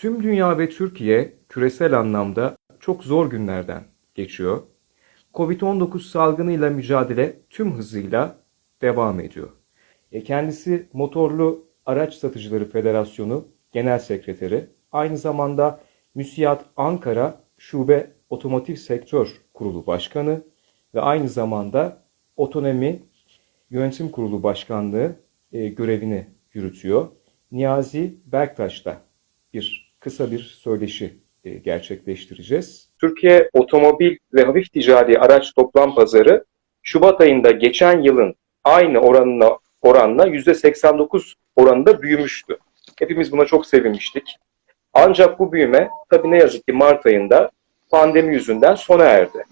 Tüm dünya ve Türkiye küresel anlamda çok zor günlerden geçiyor. Covid-19 salgınıyla mücadele tüm hızıyla devam ediyor. E, Kendisi Motorlu Araç Satıcıları Federasyonu Genel Sekreteri, aynı zamanda MÜSİAD Ankara Şube Otomotiv Sektör Kurulu Başkanı ve aynı zamanda Otonomi Yönetim Kurulu Başkanlığı e, görevini yürütüyor. Niyazi Berktaş'ta bir kısa bir söyleşi e, gerçekleştireceğiz. Türkiye Otomobil ve Hafif Ticari Araç Toplam Pazarı Şubat ayında geçen yılın aynı oranına oranla %89 oranında büyümüştü. Hepimiz buna çok sevinmiştik. Ancak bu büyüme tabii ne yazık ki Mart ayında pandemi yüzünden sona erdi.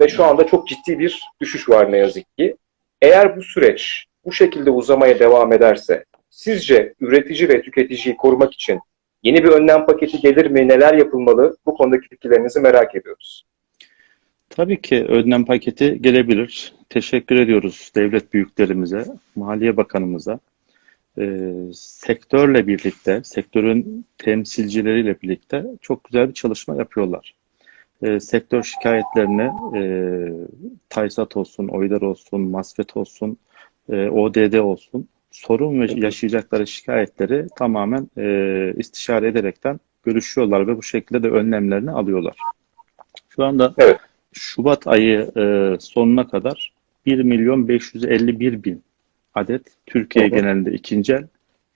Ve şu anda çok ciddi bir düşüş var ne yazık ki. Eğer bu süreç bu şekilde uzamaya devam ederse sizce üretici ve tüketiciyi korumak için yeni bir önlem paketi gelir mi? Neler yapılmalı? Bu konudaki fikirlerinizi merak ediyoruz. Tabii ki önlem paketi gelebilir. Teşekkür ediyoruz devlet büyüklerimize, Maliye Bakanımıza. Ee, sektörle birlikte, sektörün temsilcileriyle birlikte çok güzel bir çalışma yapıyorlar. Ee, sektör şikayetlerini e, TAYSAT olsun, OYDAR olsun, MASFET olsun, e, ODD olsun sorun ve yaşayacakları şikayetleri tamamen e, istişare ederekten görüşüyorlar ve bu şekilde de önlemlerini alıyorlar. Şu anda Evet. Şubat ayı e, sonuna kadar 1 milyon 551 bin adet Türkiye hı. genelinde ikinci el,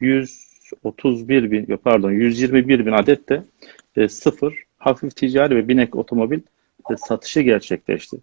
131 bin, pardon 121 bin adet de e, sıfır hafif ticari ve binek otomobil e, satışı gerçekleşti.